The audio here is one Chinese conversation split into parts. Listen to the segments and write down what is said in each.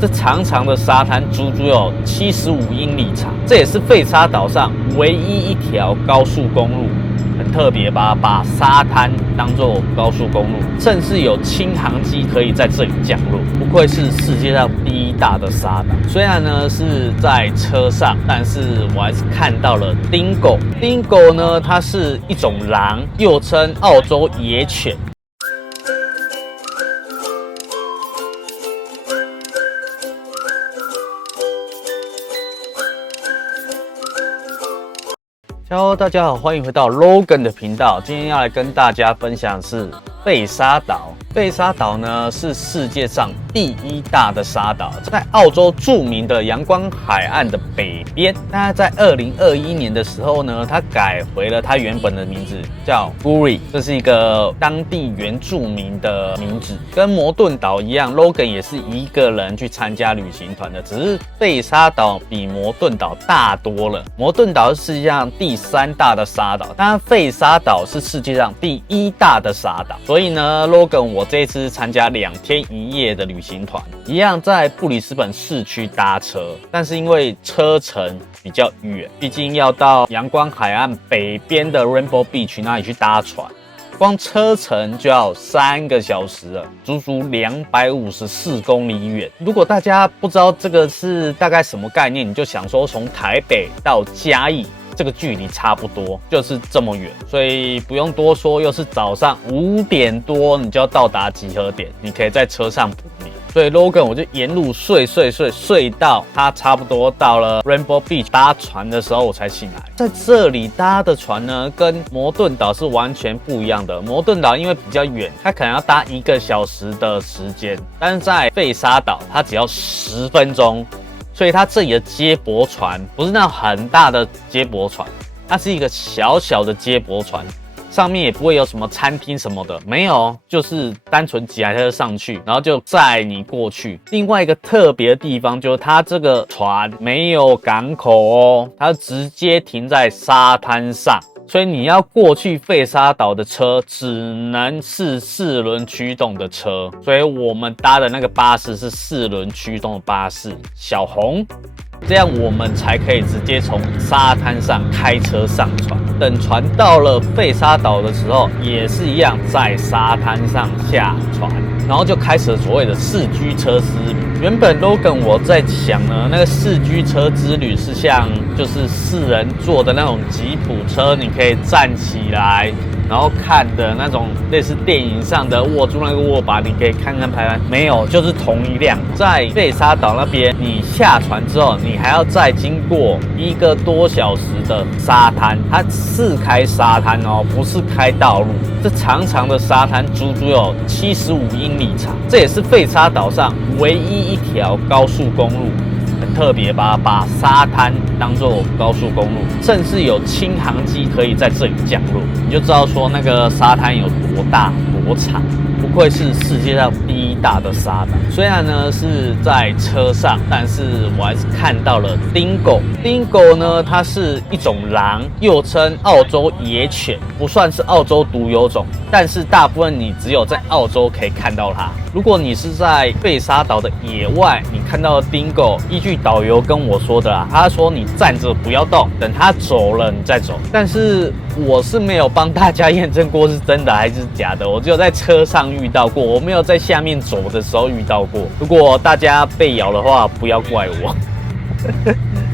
这长长的沙滩足足有75英里长，这也是费沙岛上唯一一条高速公路。很特别吧，把沙滩当作高速公路，甚至有轻航机可以在这里降落，不愧是世界上第一大的沙岛。虽然呢是在车上，但是我还是看到了丁狗。丁狗呢，它是一种狼，又称澳洲野犬。Hello， 大家好，欢迎回到 Logan 的频道。今天要来跟大家分享的是费沙岛。费沙岛呢是世界上第一大的沙岛，在澳洲著名的阳光海岸的北边。那在2021年的时候呢，它改回了它原本的名字，叫 Buri， 这是一个当地原住民的名字。跟摩顿岛一样 ，Logan 也是一个人去参加旅行团的，只是费沙岛比摩顿岛大多了。摩顿岛是世界上第3大的沙岛，当然费沙岛是世界上第1大的沙岛。所以呢 ，Logan 我这一次参加2天1夜的旅行团，一样在布里斯本市区搭车，但是因为车程比较远，毕竟要到阳光海岸北边的 Rainbow Beach 那里去搭船，光车程就要3个小时了，足足254公里远。如果大家不知道这个是大概什么概念，你就想说从台北到嘉义。这个距离差不多，就是这么远，所以不用多说，又是早上5点多你就要到达集合点，你可以在车上补眠。所以 Logan 我就沿路睡到他差不多到了 Rainbow Beach 搭船的时候我才醒来。在这里搭的船呢，跟摩顿岛是完全不一样的。摩顿岛因为比较远，它可能要搭1个小时的时间，但是在费沙岛它只要10分钟。所以它这里的接驳船不是那种很大的接驳船，它是一个小小的接驳船，上面也不会有什么餐厅什么的，没有，就是单纯几台车上去，然后就载你过去。另外一个特别的地方就是它这个船没有港口哦，它直接停在沙滩上。所以你要过去费沙岛的车只能是4轮驱动的车，所以我们搭的那个巴士是4轮驱动的巴士，小红，这样我们才可以直接从沙滩上开车上船。等船到了费沙岛的时候，也是一样在沙滩上下船，然后就开始了所谓的4G 车之旅。原本 Logan 我在想呢，那个4G 车之旅是像就是4人坐的那种吉普车，你可以站起来，然后看的那种类似电影上的握住那个握把，你可以看看排盘。没有，就是同一辆。在费沙岛那边，你下船之后，你还要再经过1个多小时的沙滩，它是开沙滩哦，不是开道路。这长长的沙滩足足有75英里长，这也是费沙岛上唯一一条高速公路。很特别吧，把沙滩当作高速公路，甚至有轻航机可以在这里降落，你就知道说那个沙滩有多大多长。不愧是世界上第一大的沙岛。虽然呢是在车上，但是我还是看到了丁狗。丁狗呢，它是一种狼，又称澳洲野犬，不算是澳洲独有种，但是大部分你只有在澳洲可以看到它。如果你是在费沙岛的野外，你看到丁狗，依据导游跟我说的他说你站着不要动，等他走了你再走。但是我是没有帮大家验证过是真的还是假的，我只有在车上遇到过，我没有在下面走的时候遇到过。如果大家被咬的话，不要怪我。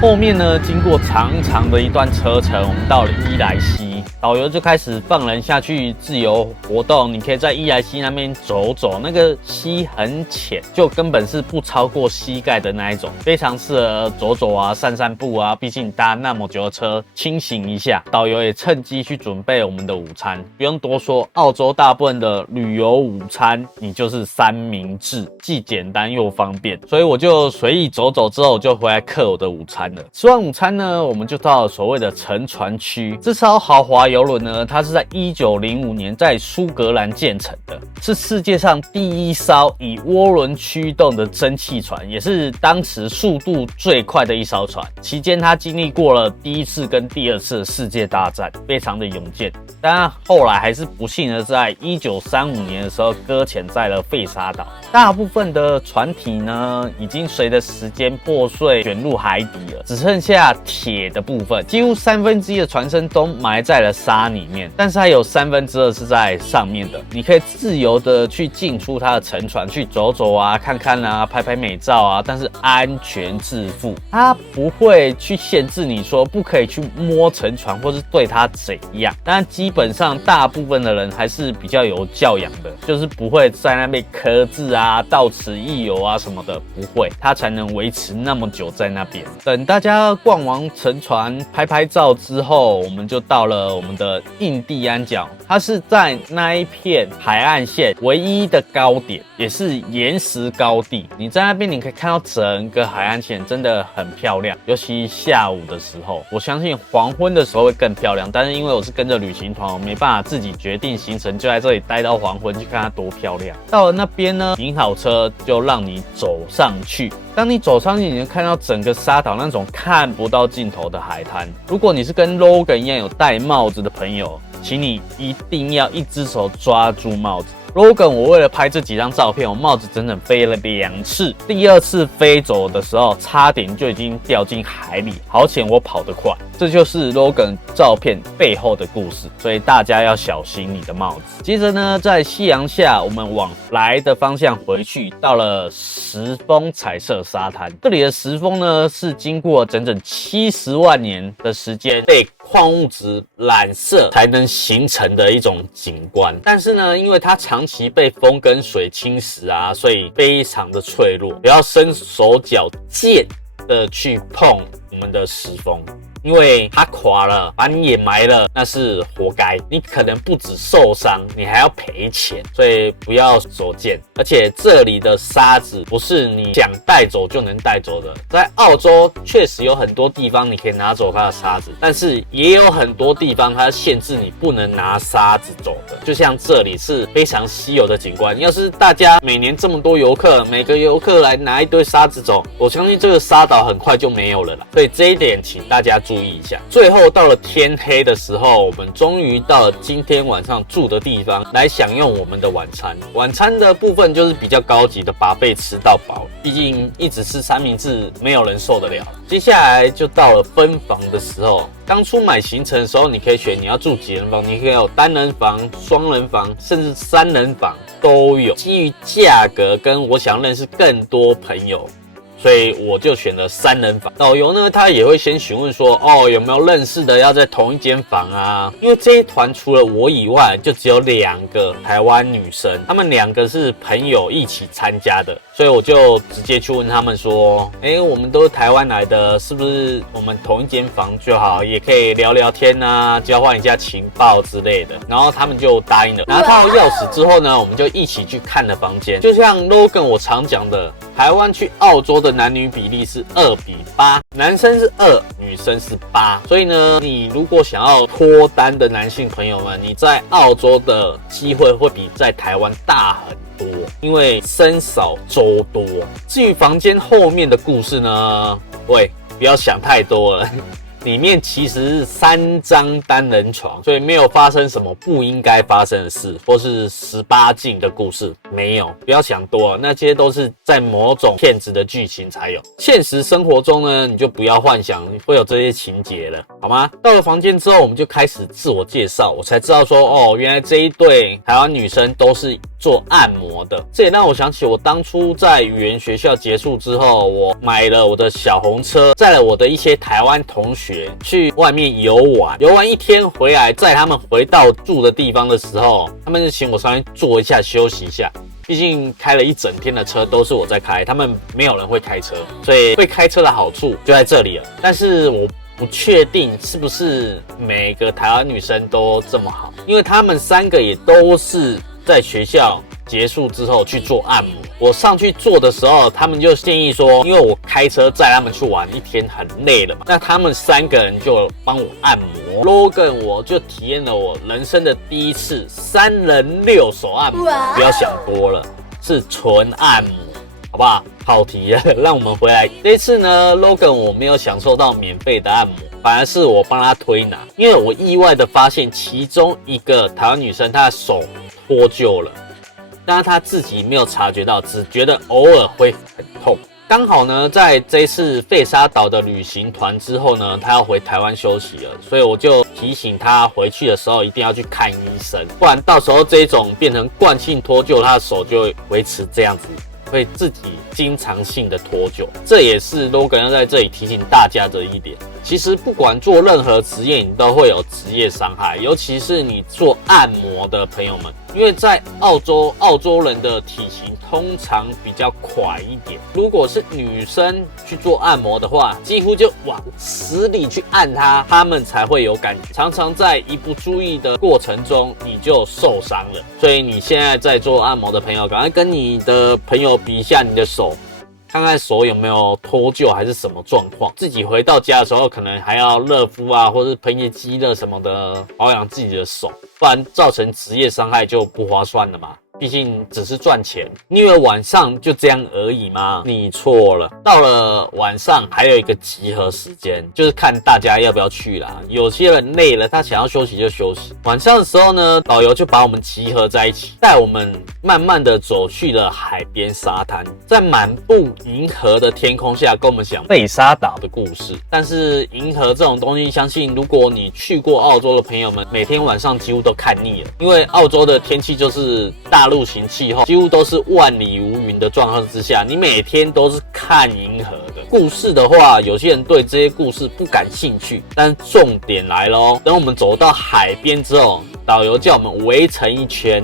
后面呢，经过长长的一段车程，我们到了伊莱西，导游就开始放人下去自由活动，你可以在伊莱西那边走走，那个溪很浅，就根本是不超过膝盖的那一种，非常适合走走啊、散散步啊。毕竟搭那么久的车，清醒一下。导游也趁机去准备我们的午餐，不用多说，澳洲大部分的旅游午餐，你就是三明治，既简单又方便。所以我就随意走走之后，就回来嗑我的午餐了。吃完午餐呢，我们就到了所谓的乘船区。这艘豪华邮轮呢，它是在1905年在苏格兰建成的，是世界上第一艘以涡轮驱动的蒸汽船，也是当时速度最快的一艘船。期间它经历过了第一次跟第二次的世界大战，非常的勇健。但后来还是不幸的在1935年的时候搁浅在了费沙岛。大部分的船体呢，已经随着时间破碎卷入海底了，只剩下铁的部分，几乎1/3的船身都埋在了沙里面，但是还有2/3是在上面的。你可以自由的去进出它的沉船，去走走啊、看看啊、拍拍美照啊，但是安全自负，它不会去限制你说不可以去摸沉船或是对它怎样。但基本上大部分的人还是比较有教养的，就是不会在那边刻字啊、到此一游啊什么的，不会，它才能维持那么久在那边。等大家逛完沉船、拍拍照之后，我们就到了我们的印第安角，它是在那一片海岸线唯一的高点，也是岩石高地。你在那边你可以看到整个海岸线真的很漂亮，尤其下午的时候，我相信黄昏的时候会更漂亮。但是因为我是跟着旅行团，我没办法自己决定行程，就在这里待到黄昏，去看它多漂亮。到了那边呢，停好车就让你走上去。当你走上去，你能看到整个沙岛那种看不到尽头的海滩。如果你是跟 Logan 一样有戴帽子的朋友，请你一定要一只手抓住帽子。Logan， 我为了拍这几张照片，我帽子整整飞了2次。第2次飞走的时候，差点就已经掉进海里，好险我跑得快。这就是 Logan 照片背后的故事，所以大家要小心你的帽子。接着呢，在夕阳下，我们往来的方向回去，到了石峰彩色沙滩。这里的石峰呢，是经过整整70万年的时间被矿物质染色才能形成的一种景观。但是呢，因为它长期被风跟水侵蚀啊，所以非常的脆弱，不要伸手脚贱的去碰我们的石峰。因为它垮了，把你掩埋了，那是活该。你可能不止受伤，你还要赔钱，所以不要手贱。而且这里的沙子不是你想带走就能带走的。在澳洲确实有很多地方你可以拿走它的沙子，但是也有很多地方它限制你不能拿沙子走的。就像这里是非常稀有的景观，要是大家每年这么多游客，每个游客来拿一堆沙子走，我相信这个沙岛很快就没有了啦。所以这一点请大家注意一下。最后到了天黑的时候，我们终于到了今天晚上住的地方来享用我们的晚餐。晚餐的部分就是比较高级的buffet吃到饱，毕竟一直吃三明治没有人受得了。接下来就到了分房的时候。当初买行程的时候，你可以选你要住几人房，你可以有单人房、双人房，甚至3人房都有。基于价格跟我想认识更多朋友，所以我就选了3人房。导游呢，他也会先询问说，有没有认识的要在同一间房啊？因为这一团除了我以外，就只有2个台湾女生，她们2个是朋友一起参加的，所以我就直接去问他们说，我们都是台湾来的，是不是我们同一间房就好，也可以聊聊天啊，交换一下情报之类的。然后他们就答应了。拿到钥匙之后呢，我们就一起去看了房间。就像 Logan 我常讲的，台湾去澳洲的男女比例是2:8，男生是2，女生是8。所以呢，你如果想要脱单的男性朋友们，你在澳洲的机会会比在台湾大很多，因为生少粥多。至于房间后面的故事呢，喂，不要想太多了。里面其实是3张单人床，所以没有发生什么不应该发生的事，或是18禁的故事，没有，不要想多了，那些都是在某种骗子的剧情才有。现实生活中呢，你就不要幻想会有这些情节了，好吗？到了房间之后，我们就开始自我介绍，我才知道说，原来这一对台湾女生都是做按摩的。这也让我想起我当初在语言学校结束之后，我买了我的小红车，载了我的一些台湾同学去外面游玩1天回来，载他们回到住的地方的时候，他们就请我上去坐一下休息一下。毕竟开了一整天的车都是我在开，他们没有人会开车，所以会开车的好处就在这里了。但是我不确定是不是每个台湾女生都这么好，因为他们3个也都是在学校结束之后去做按摩。我上去做的时候，他们就建议说，因为我开车载他们去玩一天很累了嘛，那他们3个人就帮我按摩。Logan 我就体验了我人生的第一次3人6手按摩，不要想多了，是纯按摩，好不好？跑题了，让我们回来。这次呢 ，Logan 我没有享受到免费的按摩，反而是我帮他推拿，因为我意外的发现其中一个台湾女生她的手脱臼了。但是他自己没有察觉到，只觉得偶尔会很痛。刚好呢，在这次费沙岛的旅行团之后呢，他要回台湾休息了，所以我就提醒他回去的时候一定要去看医生，不然到时候这种变成惯性脱臼，他的手就会维持这样子，会自己经常性的脱臼。这也是 Logan 要在这里提醒大家的一点。其实不管做任何职业，你都会有职业伤害，尤其是你做按摩的朋友们，因为在澳洲人的体型通常比较快一点。如果是女生去做按摩的话，几乎就往死里去按它，他们才会有感觉。常常在一不注意的过程中，你就受伤了。所以你现在在做按摩的朋友，赶快跟你的朋友比一下你的手。看看手有没有脱臼还是什么状况，自己回到家的时候可能还要热敷啊，或是喷一些肌热什么的保养自己的手，不然造成职业伤害就不划算了嘛。毕竟只是赚钱，你以为晚上就这样而已吗？你错了，到了晚上还有一个集合时间，就是看大家要不要去啦。有些人累了，他想要休息就休息。晚上的时候呢，导游就把我们集合在一起，带我们慢慢的走去了海边沙滩，在满布银河的天空下，跟我们讲费沙岛的故事。但是银河这种东西，相信如果你去过澳洲的朋友们，每天晚上几乎都看腻了，因为澳洲的天气就是大陆型气候，几乎都是万里无云的状况之下，你每天都是看银河的。故事的话，有些人对这些故事不感兴趣，但重点来咯，等我们走到海边之后，导游叫我们围成一圈，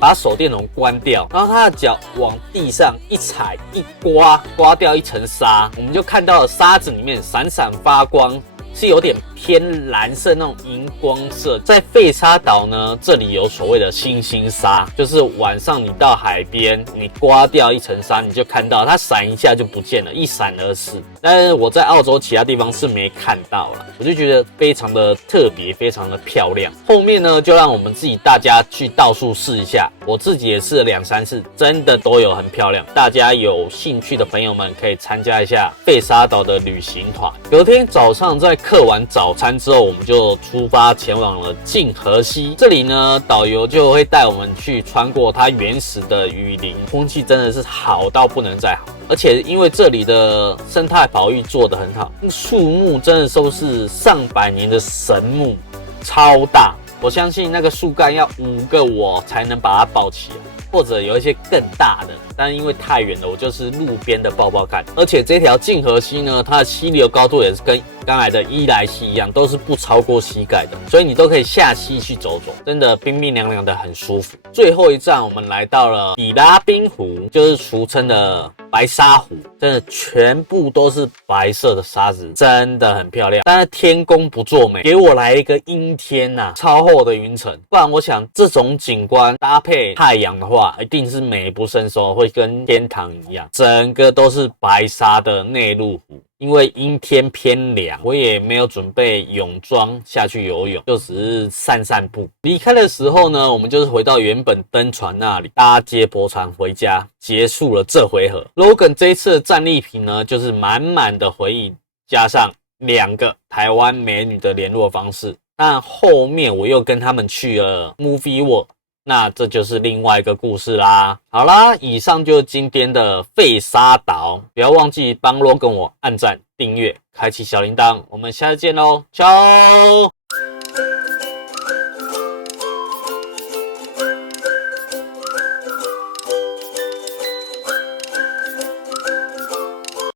把手电筒关掉，然后他的脚往地上一踩一刮掉一层沙，我们就看到了沙子里面闪闪发光，是有点偏蓝色那种荧光色。在费沙岛呢，这里有所谓的星星沙，就是晚上你到海边，你刮掉一层沙，你就看到它闪一下就不见了，一闪而逝。但是我在澳洲其他地方是没看到了，我就觉得非常的特别，非常的漂亮。后面呢，就让我们自己大家去到处试一下，我自己也试了2、3次，真的都有很漂亮。大家有兴趣的朋友们可以参加一下费沙岛的旅行团。隔天早上在嗑完早餐之后，我们就出发前往了静河溪。这里呢，导游就会带我们去穿过它原始的雨林，空气真的是好到不能再好。而且因为这里的生态保育做得很好，树木真的都是上百年的神木，超大。我相信那个树干要5个我才能把它抱起来，或者有一些更大的，但因为太远了，我就是路边的抱抱看。而且这条静河溪呢，它的溪流高度也是跟刚才的伊莱溪一样，都是不超过膝盖的，所以你都可以下溪去走走，真的冰冰凉凉的，很舒服。最后一站，我们来到了比拉宾湖，就是俗称的白沙湖，真的全部都是白色的沙子，真的很漂亮。但是天公不作美，给我来一个阴天啊，超厚的云层，不然我想这种景观搭配太阳的话，一定是美不胜收，会跟天堂一样，整个都是白沙的内陆湖。因为阴天偏凉，我也没有准备泳装下去游泳，就只是散散步。离开的时候呢，我们就是回到原本登船那里，搭接驳船回家，结束了这回合。Logan 这一次的战利品呢，就是满满的回忆，加上2个台湾美女的联络方式。但后面我又跟他们去了 Movie World。那这就是另外一个故事啦。好啦，以上就是今天的费沙岛，不要忘记帮Logan我按赞、订阅、开启小铃铛，我们下次见咯，ciao。